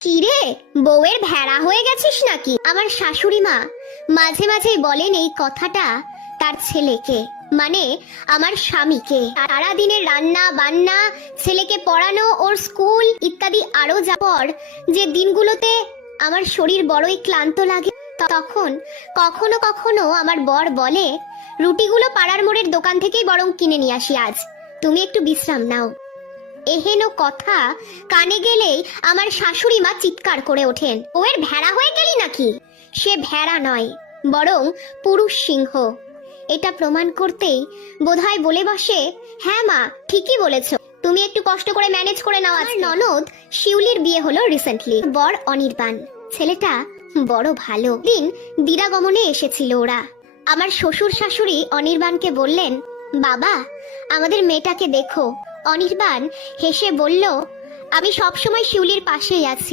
কিরে, বউয়ের ভেড়া হয়ে গেছিস নাকি? আমার শাশুড়ি মা মাঝে মাঝেই বলেন এই কথাটা তার ছেলেকে, মানে আমার স্বামীকে। সারা দিনের রান্না বান্না, ছেলেকে পড়ানো, ওর স্কুল ইত্যাদি আরো যা পর যে দিনগুলোতে আমার শরীর বড়ই ক্লান্ত লাগে, তখন কখনো কখনো আমার বর বলে, রুটিগুলো পাড়ার মোড়ের দোকান থেকেই বরং কিনে নিয়ে আসি আজ, তুমি একটু বিশ্রাম নাও। এহেন কথা কানে গেলেই আমার শাশুড়ি মা চিৎকার করে ওঠেন, ওর ভেড়া হয়ে গেলি নাকি? সে ভেড়া নয়, বরং পুরুষ সিংহ। এটা প্রমাণ করতেই বোধহয় বলে বসে, হ্যাঁ মা, ঠিকই বলেছো, তুমি একটু কষ্ট করে ম্যানেজ করে নাও। আজ ননদ শিউলির বিয়ে হলো রিসেন্টলি, বর অনির্বাণ। ছেলেটা বড় ভালো। দিন দিরাগমনে এসেছিল ওরা। আমার শ্বশুর শাশুড়ি অনির্বাণকে বললেন, বাবা, আমাদের মেয়েটাকে দেখো। অনির্বাণ হেসে বলল, আমি সবসময় শিউলির পাশেই আছি।